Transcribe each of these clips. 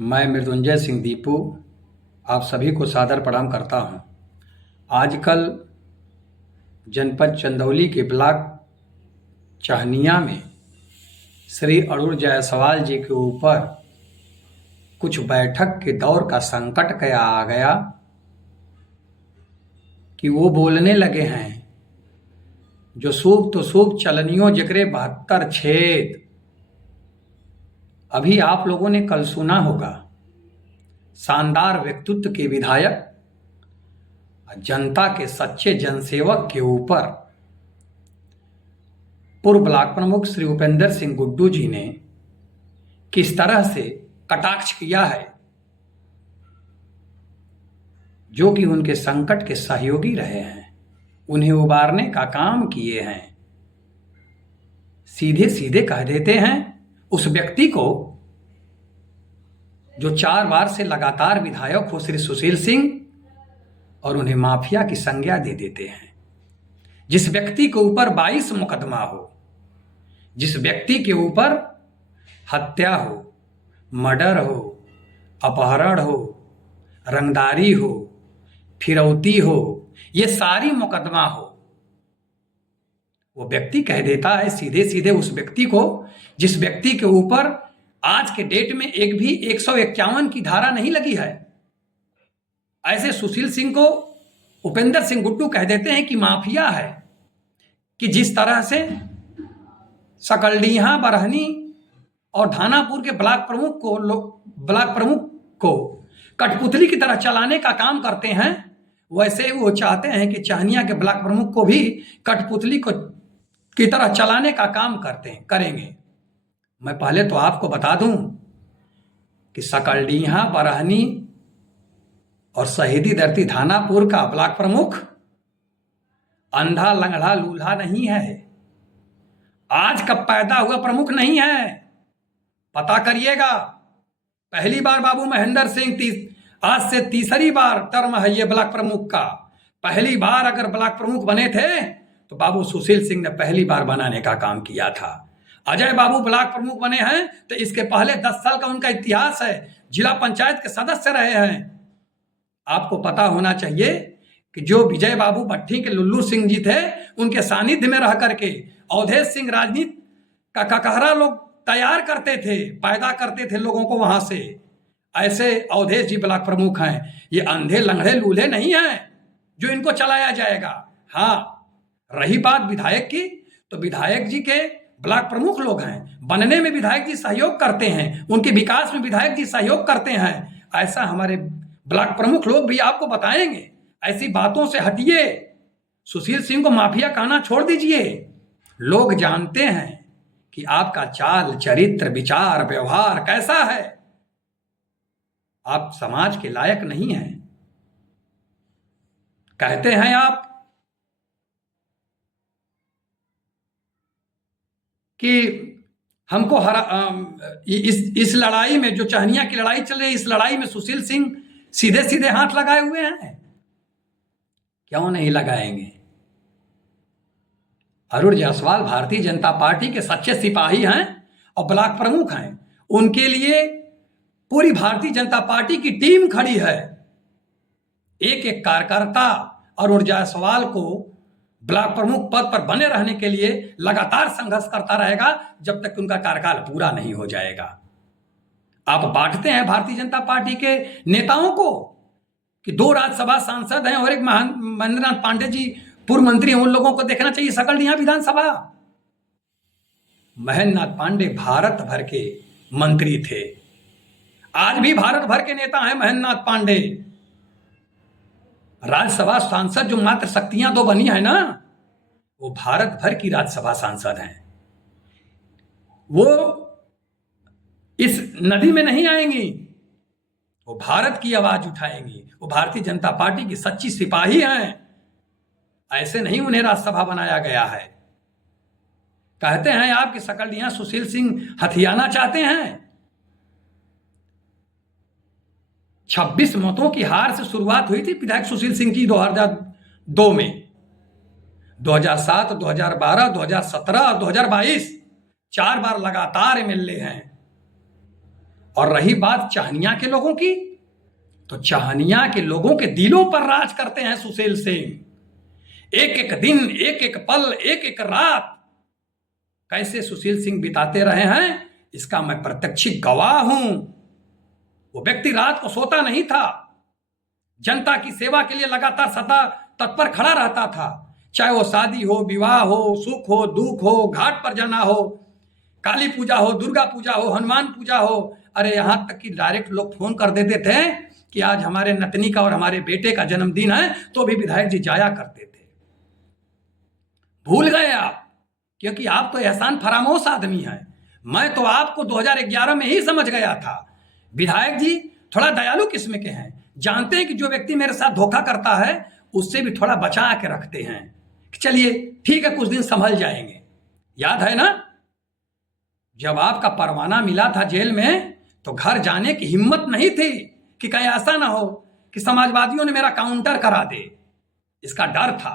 मैं मृत्युंजय सिंह दीपू आप सभी को सादर प्रणाम करता हूं। आजकल जनपद चंदौली के ब्लॉक चहनिया में श्री अरुण जायसवाल जी के ऊपर कुछ बैठक के दौर का संकट क्या आ गया कि वो बोलने लगे हैं, जो सूप तो सूप चलनियों जकरे 72 छेद। अभी आप लोगों ने कल सुना होगा, शानदार व्यक्तित्व के विधायक, जनता के सच्चे जनसेवक के ऊपर पूर्व ब्लॉक प्रमुख श्री उपेंद्र सिंह गुड्डू जी ने किस तरह से कटाक्ष किया है, जो कि उनके संकट के सहयोगी रहे हैं, उन्हें उबारने का काम किए हैं। सीधे सीधे कह देते हैं उस व्यक्ति को जो 4 बार से लगातार विधायक हो, श्री सुशील सिंह, और उन्हें माफिया की संज्ञा दे देते हैं। जिस व्यक्ति के ऊपर 22 मुकदमा हो, जिस व्यक्ति के ऊपर हत्या हो, मर्डर हो, अपहरण हो, रंगदारी हो, फिरौती हो, ये सारी मुकदमा हो, वो व्यक्ति कह देता है सीधे सीधे उस व्यक्ति को, जिस व्यक्ति के ऊपर आज के डेट में एक भी 151 की धारा नहीं लगी है, ऐसे सुशील सिंह को उपेंद्र सिंह गुड्डू कह देते हैं कि माफिया है। कि जिस तरह से सकलडीहा, बरहनी और धानापुर के ब्लॉक प्रमुख को कठपुतली की तरह चलाने का काम करते हैं, वैसे वो चाहते हैं कि चहनिया के ब्लॉक प्रमुख को भी कठपुतली की तरह चलाने का काम करेंगे। मैं पहले तो आपको बता दूं कि सकलडीहा, बरहनी और शहीदी धरती धानापुर का ब्लॉक प्रमुख अंधा लंगड़ा लूल्हा नहीं है, आज का पैदा हुआ प्रमुख नहीं है। पता करिएगा, पहली बार बाबू महेंद्र सिंह, आज से तीसरी बार टर्म है ये ब्लॉक प्रमुख का। पहली बार अगर ब्लॉक प्रमुख बने थे तो बाबू सुशील सिंह ने पहली बार बनाने का काम किया था। अजय बाबू ब्लॉक प्रमुख बने हैं तो इसके पहले 10 साल का उनका इतिहास है, जिला पंचायत के सदस्य रहे हैं। आपको पता होना चाहिए कि जो विजय बाबू भट्टी के लुल्लू सिंह जी थे, उनके सानिध्य में रह करके अवधेश सिंह राजनीति का ककहरा लोग तैयार करते थे, पैदा करते थे लोगों को वहां से। ऐसे अवधेश जी ब्लॉक प्रमुख हैं। ये अंधे लंगड़े लूल्हे नहीं हैं जो इनको चलाया जाएगा। हाँ, रही बात विधायक की, तो विधायक जी के ब्लॉक प्रमुख लोग हैं, बनने में विधायक जी सहयोग करते हैं, उनके विकास में विधायक जी सहयोग करते हैं। ऐसा हमारे ब्लॉक प्रमुख लोग भी आपको बताएंगे। ऐसी बातों से हटिए, सुशील सिंह को माफिया कहना छोड़ दीजिए। लोग जानते हैं कि आपका चाल, चरित्र, विचार, व्यवहार कैसा है। आप समाज के लायक नहीं हैं। कहते हैं आप कि हमको इस लड़ाई में, जो चहनिया की लड़ाई चल रही है, इस लड़ाई में सुशील सिंह सीधे सीधे हाथ लगाए हुए हैं। क्यों नहीं लगाएंगे? अरुण जायसवाल भारतीय जनता पार्टी के सच्चे सिपाही हैं और ब्लॉक प्रमुख हैं। उनके लिए पूरी भारतीय जनता पार्टी की टीम खड़ी है। एक एक कार्यकर्ता अरुण जायसवाल को ब्लॉक प्रमुख पद पर बने रहने के लिए लगातार संघर्ष करता रहेगा जब तक उनका कार्यकाल पूरा नहीं हो जाएगा। आप बांटते हैं भारतीय जनता पार्टी के नेताओं को कि 2 राज्यसभा सांसद हैं और एक महेंद्र नाथ पांडे जी पूर्व मंत्री हैं, उन लोगों को देखना चाहिए सकलडीहा विधानसभा। महेंद्र नाथ पांडे भारत भर के मंत्री थे, आज भी भारत भर के नेता हैं महेंद्र नाथ पांडे। राज्यसभा सांसद जो मात्र शक्तियां 2 बनी है ना, वो भारत भर की राज्यसभा सांसद हैं। वो इस नदी में नहीं आएंगी, वो भारत की आवाज उठाएंगी। वो भारतीय जनता पार्टी की सच्ची सिपाही हैं। ऐसे नहीं उन्हें राज्यसभा बनाया गया है। कहते हैं आप कि सकलडीहा सुशील सिंह हथियाना चाहते हैं। 26 मतों की हार से शुरुआत हुई थी विधायक सुशील सिंह की 2002 में। 2007, 2012, 2017 और 2022 4 बार लगातार एमएलए हैं। और रही बात चाहनिया के लोगों की, तो चाहनिया के लोगों के दिलों पर राज करते हैं सुशील सिंह। एक एक दिन, एक एक पल, एक एक रात कैसे सुशील सिंह बिताते रहे हैं, इसका मैं प्रत्यक्ष गवाह हूं। वो व्यक्ति रात को सोता नहीं था, जनता की सेवा के लिए लगातार सदा तत्पर खड़ा रहता था। चाहे वो शादी हो, विवाह हो, सुख हो, दुख हो, घाट पर जाना हो, काली पूजा हो, दुर्गा पूजा हो, हनुमान पूजा हो, अरे यहां तक कि डायरेक्ट लोग फोन कर देते थे कि आज हमारे नतनी का और हमारे बेटे का जन्मदिन है, तो भी विधायक जी जाया करते थे। भूल गए आप, क्योंकि आप तो एहसान फरामोश आदमी हैं। मैं तो आपको 2011 में ही समझ गया था। विधायक जी थोड़ा दयालु किस्म के हैं, जानते हैं कि जो व्यक्ति मेरे साथ धोखा करता है उससे भी थोड़ा बचा के रखते हैं कि चलिए ठीक है, कुछ दिन संभल जाएंगे। याद है ना, जब आपका परवाना मिला था जेल में, तो घर जाने की हिम्मत नहीं थी कि कहीं ऐसा ना हो कि समाजवादियों ने मेरा काउंटर करा दे, इसका डर था।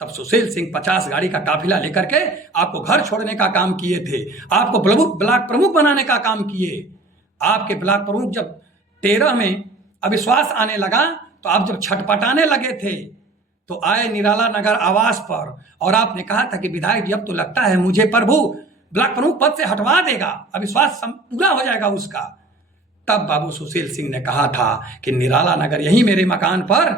तब सुशील सिंह 50 गाड़ी का काफिला लेकर के आपको घर छोड़ने का काम किए थे, आपको ब्लॉक प्रमुख बनाने का काम किए। आपके ब्लॉक प्रमुख जब 13 में अविश्वास आने लगा, तो आप जब छटपटाने लगे थे, तो आए निराला नगर आवास पर और आपने कहा था कि विधायक जी अब तो लगता है मुझे प्रभु ब्लॉक प्रमुख पद से हटवा देगा, अविश्वास पूरा हो जाएगा उसका। तब बाबू सुशील सिंह ने कहा था कि निराला नगर यही मेरे मकान पर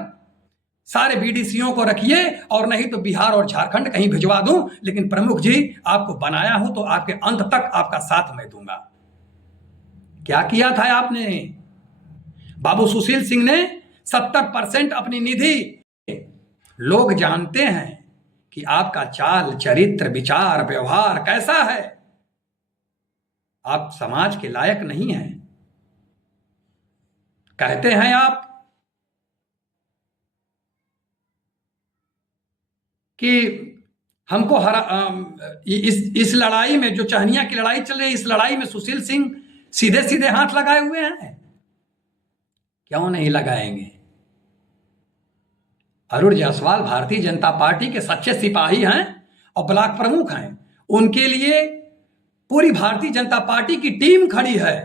सारे बीडीसीओं को रखिए, और नहीं तो बिहार और झारखंड कहीं भिजवा दूं, लेकिन प्रमुख जी आपको बनाया हूं तो आपके अंत तक आपका साथ मैं दूंगा। क्या किया था आपने? बाबू सुशील सिंह ने 70% अपनी निधि, लोग जानते हैं कि आपका चाल चरित्र विचार व्यवहार कैसा है। आप समाज के लायक नहीं हैं। कहते हैं आप कि हमको इस लड़ाई में, जो चाहनिया की लड़ाई चल रही है, इस लड़ाई में सुशील सिंह सीधे सीधे हाथ लगाए हुए हैं। क्यों नहीं लगाएंगे? अरुण जायसवाल भारतीय जनता पार्टी के सच्चे सिपाही हैं और ब्लॉक प्रमुख हैं। उनके लिए पूरी भारतीय जनता पार्टी की टीम खड़ी है।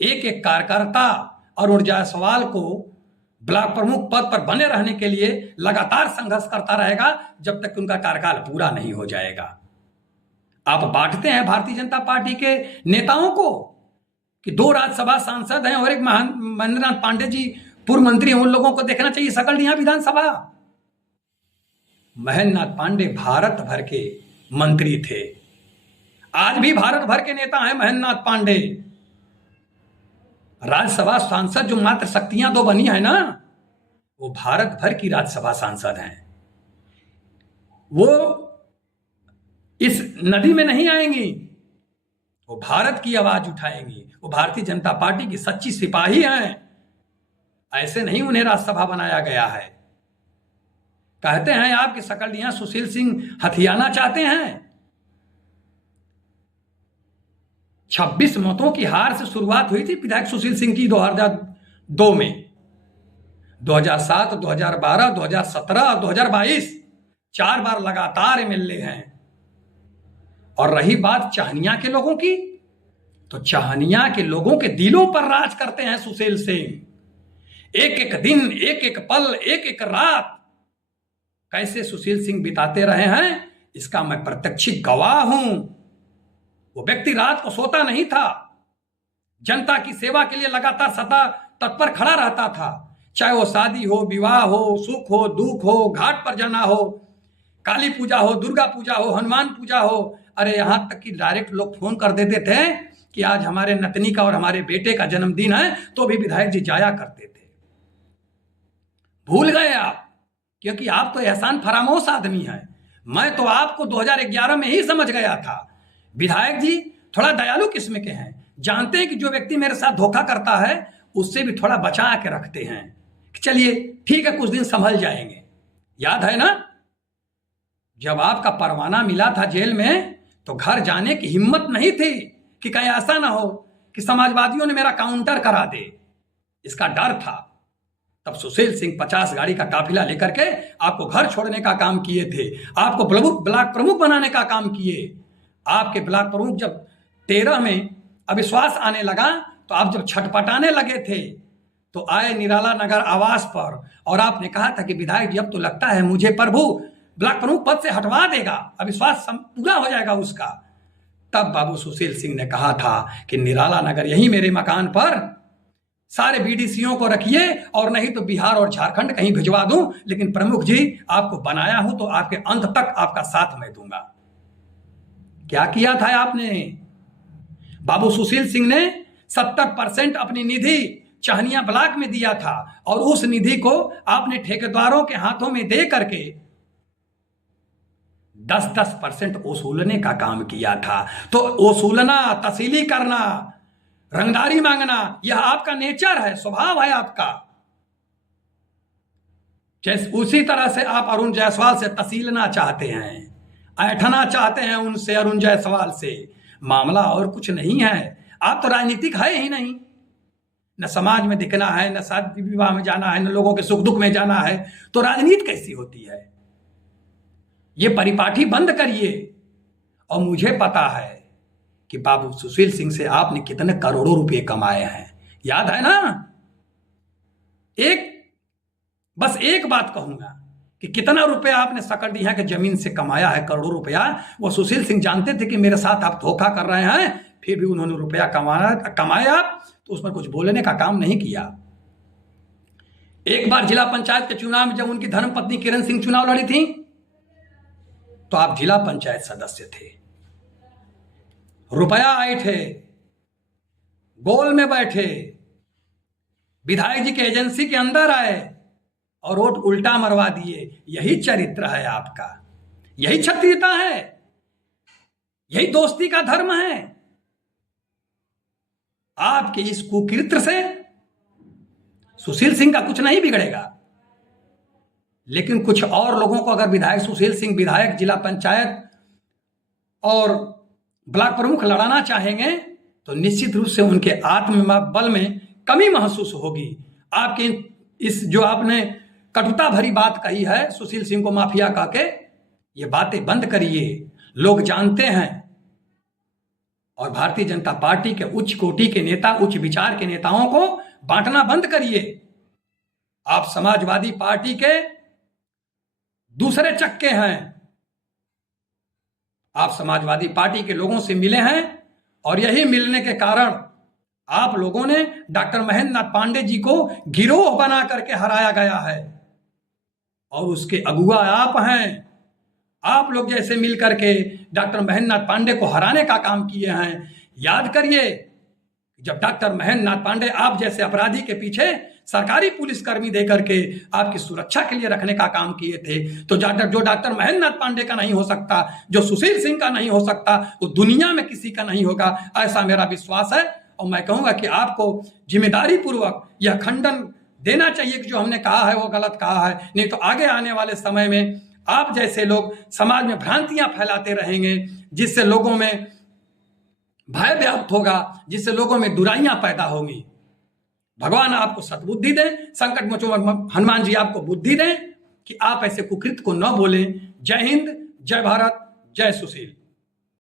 एक एक कार्यकर्ता अरुण जायसवाल को ब्लॉक प्रमुख पद पर बने रहने के लिए लगातार संघर्ष करता रहेगा जब तक उनका कार्यकाल पूरा नहीं हो जाएगा। आप बांटते हैं भारतीय जनता पार्टी के नेताओं को कि 2 राज्यसभा सांसद हैं और एक महेंद्र नाथ पांडे जी पूर्व मंत्री हैं, उन लोगों को देखना चाहिए सकलडीहा विधानसभा। महेंद्र नाथ पांडे भारत भर के मंत्री थे, आज भी भारत भर के नेता हैं महेंद्र नाथ पांडे। राज्यसभा सांसद जो मात्र शक्तियां 2 बनी है ना, वो भारत भर की राज्यसभा सांसद हैं। वो इस नदी में नहीं आएंगी, वो भारत की आवाज उठाएंगी। वो भारतीय जनता पार्टी की सच्ची सिपाही हैं। ऐसे नहीं उन्हें राज्यसभा बनाया गया है। कहते हैं आप कि सकलडीहा सुशील सिंह हथियाना चाहते हैं। 26 मतों की हार से शुरुआत हुई थी विधायक सुशील सिंह की 2002 में। 2007, 2012, 2017 और 2022 4 बार लगातार एमएलए हैं। और रही बात चाहनिया के लोगों की, तो चाहनिया के लोगों के दिलों पर राज करते हैं सुशील सिंह। एक एक दिन, एक एक पल, एक एक रात कैसे सुशील सिंह बिताते रहे हैं, इसका मैं प्रत्यक्ष गवाह हूं। वो व्यक्ति रात को सोता नहीं था, जनता की सेवा के लिए लगातार सदा तत्पर खड़ा रहता था। चाहे वो शादी हो, विवाह हो, सुख हो, दुख हो, घाट पर जाना हो, काली पूजा हो, दुर्गा पूजा हो, हनुमान पूजा हो, अरे यहां तक कि डायरेक्ट लोग फोन कर देते थे कि आज हमारे नतनी का और हमारे बेटे का जन्मदिन है, तो भी विधायक जी जाया करते थे। भूल गए आप, क्योंकि आप तो एहसान फरामोश आदमी हैं। मैं तो आपको 2011 में ही समझ गया था। विधायक जी थोड़ा दयालु किस्म के हैं, जानते हैं कि जो व्यक्ति मेरे साथ धोखा करता है उससे भी थोड़ा बचा के रखते हैं कि चलिए ठीक है, कुछ दिन संभल जाएंगे। याद है ना, जब आपका परवाना मिला था जेल में, तो घर जाने की हिम्मत नहीं थी कि कहीं ऐसा ना हो कि समाजवादियों ने मेरा काउंटर करा दे, इसका डर था। तब सुशील सिंह 50 गाड़ी का काफिला लेकर के आपको घर छोड़ने का काम किए थे, आपको ब्लॉक प्रमुख बनाने का काम किए। आपके ब्लॉक प्रमुख जब 13 में अविश्वास आने लगा तो आप जब छटपटाने लगे थे तो आए निराला नगर आवास पर और आपने कहा था कि विधायक जी अब तो लगता है मुझे प्रभु ब्लॉक प्रमुख पद से हटवा देगा, अविश्वास पूरा हो जाएगा उसका। तब बाबू सुशील सिंह ने कहा था कि निराला नगर यही मेरे मकान पर सारे बीडीसीओं को रखिए और नहीं तो बिहार और झारखंड कहीं भिजवा दूं, लेकिन प्रमुख जी आपको बनाया हूं तो आपके अंत तक आपका साथ मैं दूंगा। क्या किया था आपने? बाबू सुशील सिंह ने 70% अपनी निधि चाहनिया ब्लॉक में दिया था और उस निधि को आपने ठेकेदारों के हाथों में दे करके 10% वसूलने का काम किया था। तो वसूलना, तहसीली करना, रंगदारी मांगना, यह आपका नेचर है, स्वभाव है आपका। जैसे उसी तरह से आप अरुण जायसवाल से तहसीलना चाहते हैं, ऐठना चाहते हैं उनसे, अरुण जायसवाल से। मामला और कुछ नहीं है, आप तो राजनीतिक है ही नहीं। न समाज में दिखना है, न शादी विवाह में जाना है, न लोगों के सुख दुख में जाना है, तो राजनीति कैसी होती है? ये परिपाठी बंद करिए। और मुझे पता है कि बाबू सुशील सिंह से आपने कितने करोड़ों रुपए कमाए हैं, याद है ना? बस एक बात कहूंगा कि कितना रुपया आपने सकड़ दिया कि जमीन से कमाया है, करोड़ों रुपया। वो सुशील सिंह जानते थे कि मेरे साथ आप धोखा कर रहे हैं, फिर भी उन्होंने रुपया कमाया तो उस पर कुछ बोलने का काम नहीं किया। एक बार जिला पंचायत के चुनाव में जब उनकी धर्मपत्नी किरण सिंह चुनाव लड़ी थी तो आप जिला पंचायत सदस्य थे, रुपया आए थे, गोल में बैठे, विधायक जी के एजेंसी के अंदर आए और वोट उल्टा मरवा दिए। यही चरित्र है आपका, यही क्षत्रियता है, यही दोस्ती का धर्म है। आपके इस कुकृत्य से सुशील सिंह का कुछ नहीं बिगड़ेगा, लेकिन कुछ और लोगों को अगर विधायक सुशील सिंह विधायक, जिला पंचायत और ब्लॉक प्रमुख लड़ाना चाहेंगे तो निश्चित रूप से उनके आत्मबल में कमी महसूस होगी। आपके इस जो आपने कटुता भरी बात कही है सुशील सिंह को माफिया कह के, ये बातें बंद करिए। लोग जानते हैं और भारतीय जनता पार्टी के उच्च कोटि के नेता, उच्च विचार के नेताओं को बांटना बंद करिए। आप समाजवादी पार्टी के दूसरे चक्के हैं। आप समाजवादी पार्टी के लोगों से मिले हैं और यही मिलने के कारण आप लोगों ने डॉक्टर महेंद्र नाथ पांडे जी को गिरोह बना करके हराया गया है और उसके अगुआ आप हैं। आप लोग जैसे मिल करके डॉक्टर महेंद्र नाथ पांडे को हराने का काम किए हैं। याद करिए, जब डॉक्टर महेंद्र नाथ पांडे आप जैसे अपराधी के पीछे सरकारी पुलिसकर्मी देकर के आपकी सुरक्षा के लिए रखने का काम किए थे, तो जो डॉक्टर महेंद्र नाथ पांडे का नहीं हो सकता, जो सुशील सिंह का नहीं हो सकता, वो दुनिया में किसी का नहीं होगा, ऐसा मेरा विश्वास है। और मैं कहूंगा कि आपको जिम्मेदारी पूर्वक यह खंडन देना चाहिए कि जो हमने कहा है वो गलत कहा है, नहीं तो आगे आने वाले समय में आप जैसे लोग समाज में भ्रांतियां फैलाते रहेंगे, जिससे लोगों में भय व्याप्त होगा, जिससे लोगों में बुराइयां पैदा होंगी। भगवान आपको सद्बुद्धि दें, संकट मोचन हनुमान जी आपको बुद्धि दें कि आप ऐसे कुकृत्य को न बोलें। जय हिंद, जय भारत, जय सुशील।